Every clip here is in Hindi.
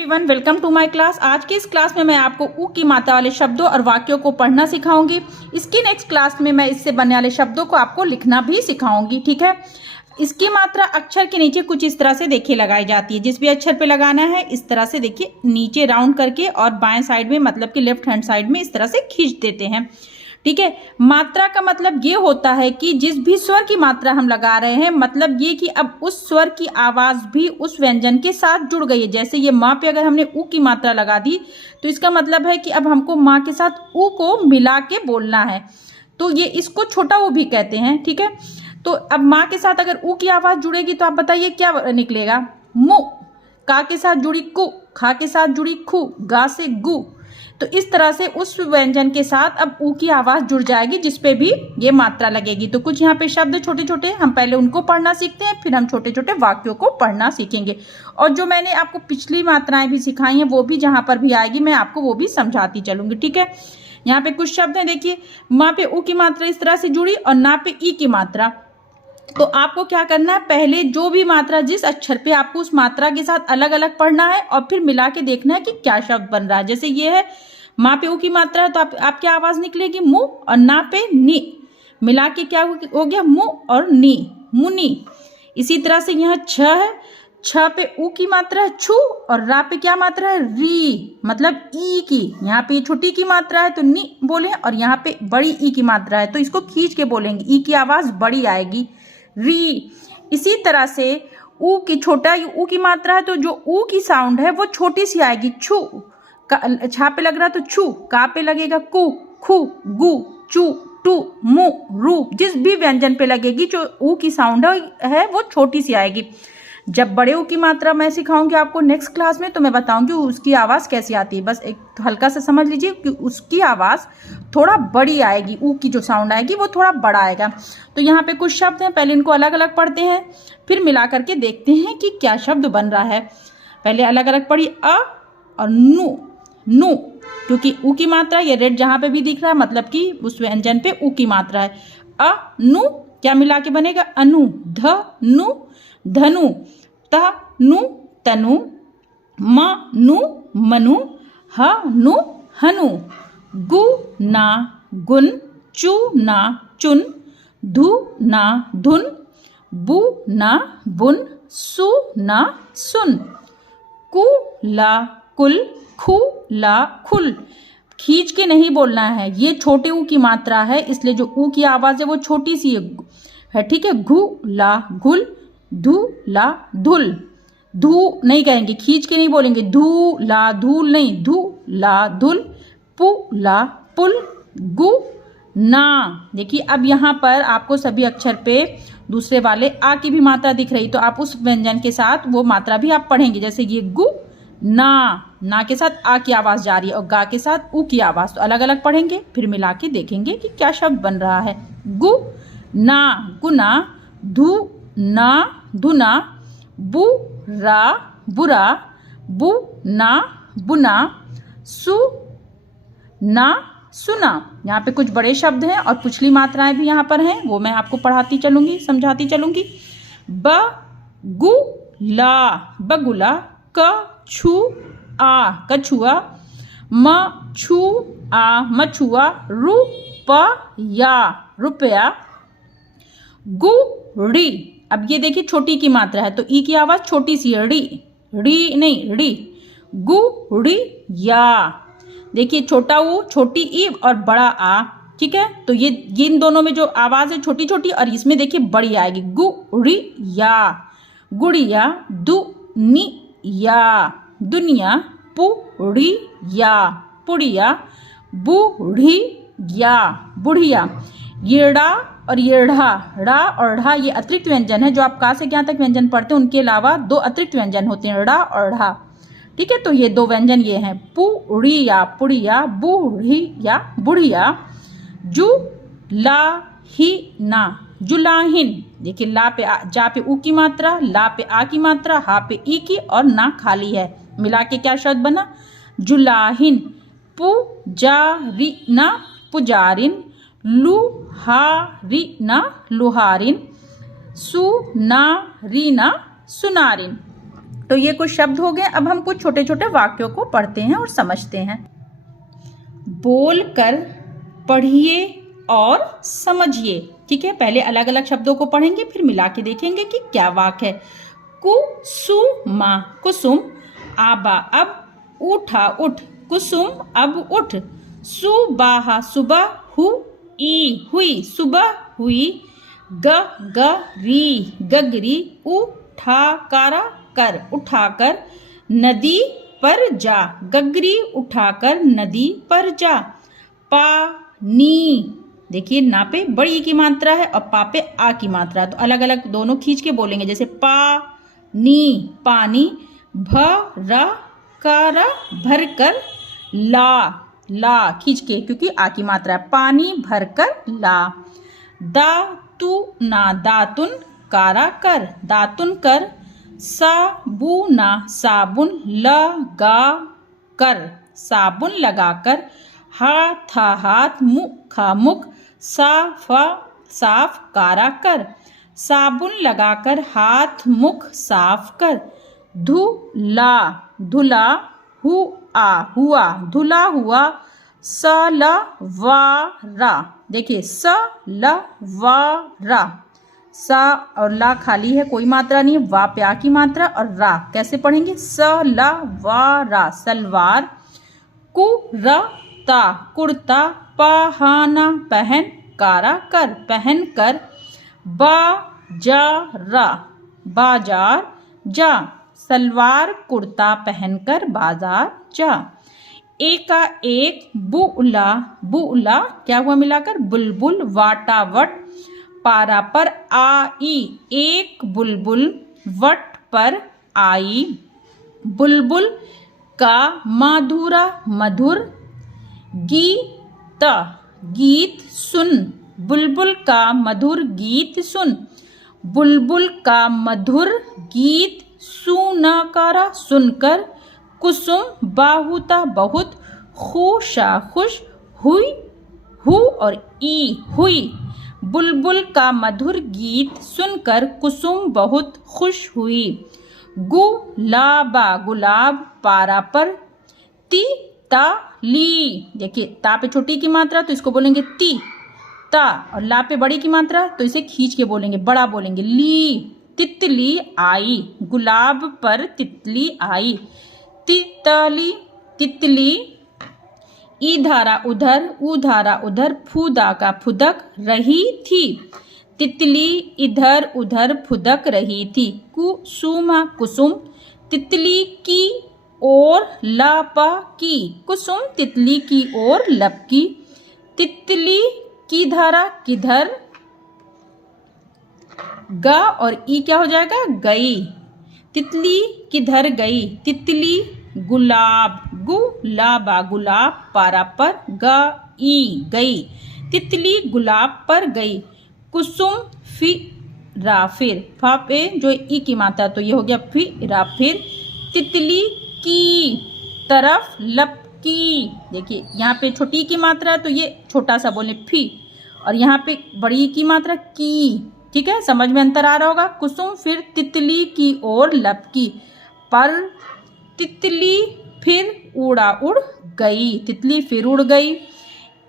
Everyone, welcome to my class. आज की इस क्लास में मैं आपको ऊ की मात्रा वाले शब्दों और वाक्यों को पढ़ना सिखाऊंगी। इसकी नेक्स्ट क्लास में मैं इससे बनने वाले शब्दों को आपको लिखना भी सिखाऊंगी। ठीक है। इसकी मात्रा अक्षर के नीचे कुछ इस तरह से देखिए लगाई जाती है। जिस भी अक्षर पे लगाना है इस तरह से देखिए नीचे राउंड करके और बाएं साइड में मतलब कि लेफ्ट हैंड साइड में इस तरह से खींच देते हैं। ठीक है। मात्रा का मतलब ये होता है कि जिस भी स्वर की मात्रा हम लगा रहे हैं, मतलब ये कि अब उस स्वर की आवाज भी उस व्यंजन के साथ जुड़ गई है। जैसे ये माँ पे अगर हमने ऊ की मात्रा लगा दी तो इसका मतलब है कि अब हमको माँ के साथ ऊ को मिला के बोलना है, तो ये इसको छोटा ऊ भी कहते हैं। ठीक है। तो अब माँ के साथ अगर ऊ की आवाज जुड़ेगी तो आप बताइए क्या निकलेगा। मु। का के साथ जुड़ी कु, खा के साथ जुड़ी खु, गा से गु। तो इस तरह से उस व्यंजन के साथ अब ऊ की आवाज जुड़ जाएगी जिसपे भी ये मात्रा लगेगी। तो कुछ यहाँ पे शब्द छोटे छोटे हम पहले उनको पढ़ना सीखते हैं, फिर हम छोटे छोटे वाक्यों को पढ़ना सीखेंगे। और जो मैंने आपको पिछली मात्राएं भी सिखाई हैं वो भी जहां पर भी आएगी मैं आपको वो भी समझाती चलूंगी। ठीक है। यहाँ पे कुछ शब्द हैं, देखिए माँ पे ऊ की मात्रा इस तरह से जुड़ी और ना पे ई की मात्रा। तो आपको क्या करना है, पहले जो भी मात्रा जिस अक्षर पे आपको उस मात्रा के साथ अलग अलग पढ़ना है और फिर मिला के देखना है कि क्या शब्द बन रहा है। जैसे ये है माँ पे ऊ की मात्रा है तो आपकी आवाज निकलेगी मु, और ना पे नी, मिला के क्या हो गया मु और नी, मुनी। इसी तरह से यहाँ छ है, छ पे ऊ की मात्रा है छु, और रा पे क्या मात्रा है री, मतलब ई की। यहाँ पे छोटी की मात्रा है तो नी बोले, और यहाँ पे बड़ी ई की मात्रा है तो इसको खींच के बोलेंगे, ई की आवाज बड़ी आएगी री। इसी तरह से ऊ की छोटा ऊ की मात्रा है तो जो ऊ की साउंड है वो छोटी सी आएगी छु। छा पे लग रहा है तो छु, का पे लगेगा कु, खु, गु, चु, टू, मु, रू। जिस भी व्यंजन पे लगेगी जो ऊ की साउंड है वो छोटी सी आएगी। जब बड़े ऊ की मात्रा मैं सिखाऊंगी आपको नेक्स्ट क्लास में तो मैं बताऊंगी उसकी आवाज कैसी आती है। बस एक हल्का सा समझ लीजिए कि उसकी आवाज थोड़ा बड़ी आएगी, ऊ की जो साउंड आएगी वो थोड़ा बड़ा आएगा। तो यहाँ पे कुछ शब्द हैं, पहले इनको अलग अलग पढ़ते हैं फिर मिला करके देखते हैं कि क्या शब्द बन रहा है। पहले अलग अलग पढ़ी अ और नु। नु क्योंकि ऊ की मात्रा ये रेड जहां पे भी दिख रहा है मतलब कि उस व्यंजन पे ऊ की मात्रा है। अ नु क्या मिला के बनेगा अनु, ध नु धनु, त नु तनु, म नु मनु, ह नु हनु, गु ना गुन, चु ना चुन, धु ना धुन, बु ना बुन, सु ना सुन, कु ला कुल, खु ला खुल। खींच के नहीं बोलना है, ये छोटे ऊ की मात्रा है इसलिए जो ऊ की आवाज है वो छोटी सी है। ठीक है। घु ला घुल, धु ला धुल। धू नहीं कहेंगे, खींच के नहीं बोलेंगे, धू ला धूल नहीं, धु ला धुल, पु ला पुल, गु ना। देखिए अब यहाँ पर आपको सभी अक्षर पे दूसरे वाले आ की भी मात्रा दिख रही तो आप उस व्यंजन के साथ वो मात्रा भी आप पढ़ेंगे। जैसे ये गु ना के साथ आ की आवाज जा रही है और गा के साथ ऊ की आवाज, तो अलग अलग पढ़ेंगे फिर मिला के देखेंगे कि क्या शब्द बन रहा है। गु ना गुना, धु ना धुना, बु रा बुरा, बु ना बुना, सु ना सुना। यहाँ पे कुछ बड़े शब्द हैं और पिछली मात्राएं भी यहाँ पर हैं, वो मैं आपको पढ़ाती चलूंगी समझाती चलूंगी। ब गु ला बगुला, क छु आ कछुआ, म छु आ मछुआ, रु प या रुपया, गु री। अब ये देखिए छोटी की मात्रा है तो ई की आवाज छोटी सी है, री री नहीं री, गु री या। देखिए छोटा ऊ, छोटी ई और बड़ा आ। ठीक है। तो ये इन दोनों में जो आवाज है छोटी छोटी और इसमें देखिए बड़ी आएगी, गु री या। गुड़िया, दु नी या दुनिया, पुड़ी या पुड़िया, बूढ़ी या बुढ़िया। येड़ा और येढ़ा, ड़ा और ढ़ा ये अतिरिक्त व्यंजन है। जो आप का से क्या तक व्यंजन पढ़ते हैं उनके अलावा दो अतिरिक्त व्यंजन होते हैं, ड़ा और ढ़ा। ठीक है। तो ये दो व्यंजन ये हैं, पुड़ी या पुड़िया, बूढ़ी या बुढ़िया। जु ला ही ना जुलाहिन। देखिए ला पे जा पे ऊ की मात्रा, ला पे आ की मात्रा, हा पे ई की और ना खाली है, मिला के क्या शब्द बना जुलाहिन। पुजारिना पुजारिन, लुहारिना लुहारिन, सुनारिना सुनारिन। तो ये कुछ शब्द हो गए। अब हम कुछ छोटे छोटे वाक्यों को पढ़ते हैं और समझते हैं। बोल कर पढ़िए और समझिए। ठीक है, पहले अलग अलग शब्दों को पढ़ेंगे, फिर मिला के देखेंगे कि क्या वाक्य है। कुसुमा कुसुम, आबा अब, उठा उठ, कुसुम अब उठ। सुबह सुबह, हुई हुई, सुबह हुई। गगरी गगरी, उठाकारा कर, उठाकर। नदी पर जा, गगरी उठाकर नदी पर जा। पानी, देखिए ना पे बड़ी की मात्रा है और पा पे आ की मात्रा, तो अलग अलग दोनों खींच के बोलेंगे, जैसे पानी पानी। भरा कारा भर कर, ला खींच के क्योंकि आ की मात्रा है, पानी भर कर ला। दातुना दातुन, कारा कर, दातुन कर। साबुना साबुन, लगा कर, साबुन लगा कर। हाथा हाथ, मुखा मुख, साफा साफ, कारा कर, साबुन लगाकर हाथ मुख साफ कर। धुला धुला, हुआ हुआ, धुला हुआ। सलवारा, देखिए सलवारा, सा और ला खाली है, कोई मात्रा नहीं है, वा पे आ की मात्रा और रा कैसे पढ़ेंगे, सलवारा सलवार। कुर्ता कुर्ता, पहना पहन, कारा कर, पहन कर। बाजारा बाजार जा, सलवार कुर्ता पहनकर बाजार जा। एका एक, बुला बुला, क्या हुआ मिलाकर, बुलबुल। वाटा वट, पारा पर आई, एक बुलबुल वट पर आई। बुलबुल का माधुरा मधुर। गीत गीत सुन, बुलबुल का मधुर गीत सुन। बुलबुल का मधुर गीत सुनकारा सुनकर। कुसुम बाहुता बहुत, खुशा खुश, हुई हु और ई हुई। बुलबुल का मधुर गीत सुनकर कुसुम बहुत खुश हुई। गुलाबा गुलाब, पारा पर। ती ता ली, देखिए ता पे छोटी की मात्रा तो इसको बोलेंगे ती, ता, और ला पे बड़ी की मात्रा तो इसे खींच के बोलेंगे, बड़ा बोलेंगे, ली। तितली आई, गुलाब पर तितली आई। तितली तितली। ई धारा उधर, ऊ धारा उधर, फूदा का फुदक रही थी। तितली इधर उधर फुदक रही थी। कुसुमा कुसुम, तितली की ओर लपकी, कुसुम तितली की ओर लपकी। तितली की धारा किधर, ग और ई क्या हो जाएगा, गई। तितली किधर गई, तितली गुलाब, गुलाबा गुलाब, पारा पर गई गई। तितली गुलाब पर गई। कुसुम फिरा फिर, फा पे जो ई की मात्रा तो ये हो गया फिरा फिर। तितली की तरफ लपकी, देखिए यहाँ पे छोटी की मात्रा तो ये छोटा सा बोले फी, और यहाँ पे बड़ी की मात्रा की। ठीक है, समझ में अंतर आ रहा होगा। कुसुम फिर तितली की ओर लपकी, पर तितली फिर उड़ा उड़ गई, तितली फिर उड़ गई।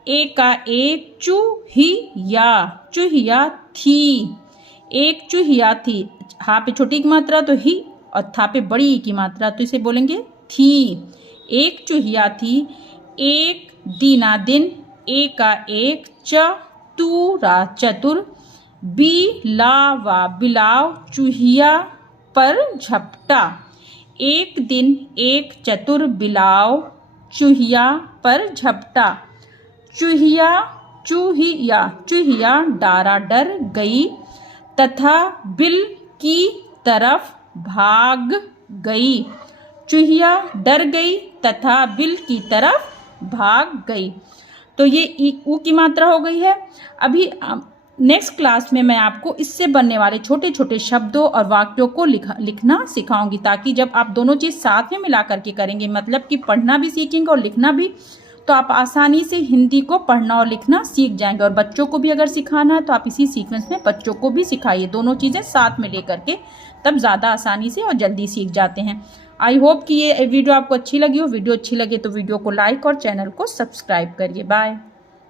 एका एक चूहिया, चूहिया थी, एक चूहिया थी। हा पे छोटी की मात्रा तो ही और था पे बड़ी की मात्रा तो इसे बोलेंगे थी। एक चूहिया थी। एक दीना दिन, एका एक, चतुरा चतुर। बिलावा बिलाव, चूहिया पर झपटा। एक दिन एक चतुर बिलाव चूहिया पर झपटा। चूहिया चूहिया चूहिया डारा डर गई तथा बिल की तरफ भाग गई। चूहिया डर गई तथा बिल की तरफ भाग गई। तो ये ऊ की मात्रा हो गई है। अभी नेक्स्ट क्लास में मैं आपको इससे बनने वाले छोटे छोटे शब्दों और वाक्यों को लिखना सिखाऊंगी, ताकि जब आप दोनों चीज़ साथ में मिला करके करेंगे, मतलब कि पढ़ना भी सीखेंगे और लिखना भी, तो आप आसानी से हिंदी को पढ़ना और लिखना सीख जाएंगे। और बच्चों को भी अगर सिखाना है तो आप इसी सीक्वेंस में बच्चों को भी सिखाइए, दोनों चीज़ें साथ में लेकर के, तब ज़्यादा आसानी से और जल्दी सीख जाते हैं। आई होप कि ये वीडियो आपको अच्छी लगी हो। वीडियो अच्छी लगे तो वीडियो को लाइक और चैनल को सब्सक्राइब करिए। बाय।